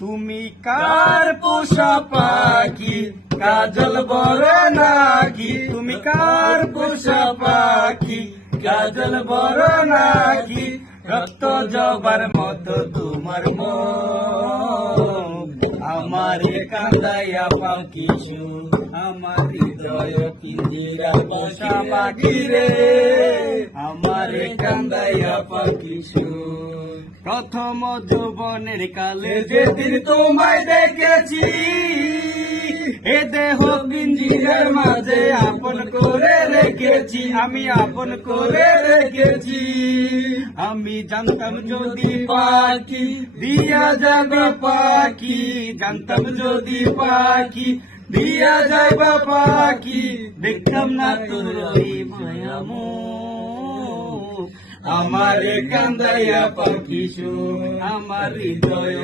তুমি কার পোষা পাখি কাজল বড় নাকি, তুমি কার পোষা পাখি কাজল বড় নাকি, রক্ত জবার মতো তোমার মুখ, আমারে কান্দাইয়া পাখি সুখ, আমার হৃদয় পিঞ্জিরা পোষা পাখি রে, আমারে কান্দাইয়া পাখি সুখ। প্রথম যৌবনের কালে যেদিন তোমায় দেখেছি, এ দেহ পিঞ্জিরার মাঝে আপন করে রেখেছি, আমি আপন করে রেখেছি। আমি জানতাম যদি পাখি দিয়া যাবে পাখি, জানতাম যদি পাখি দিয়া যাইবা পাখি, দেখতাম না তোর ওই মায়া মুখ, আমারে কান্দাইয়া পাখি সুখ, আমার হৃদয়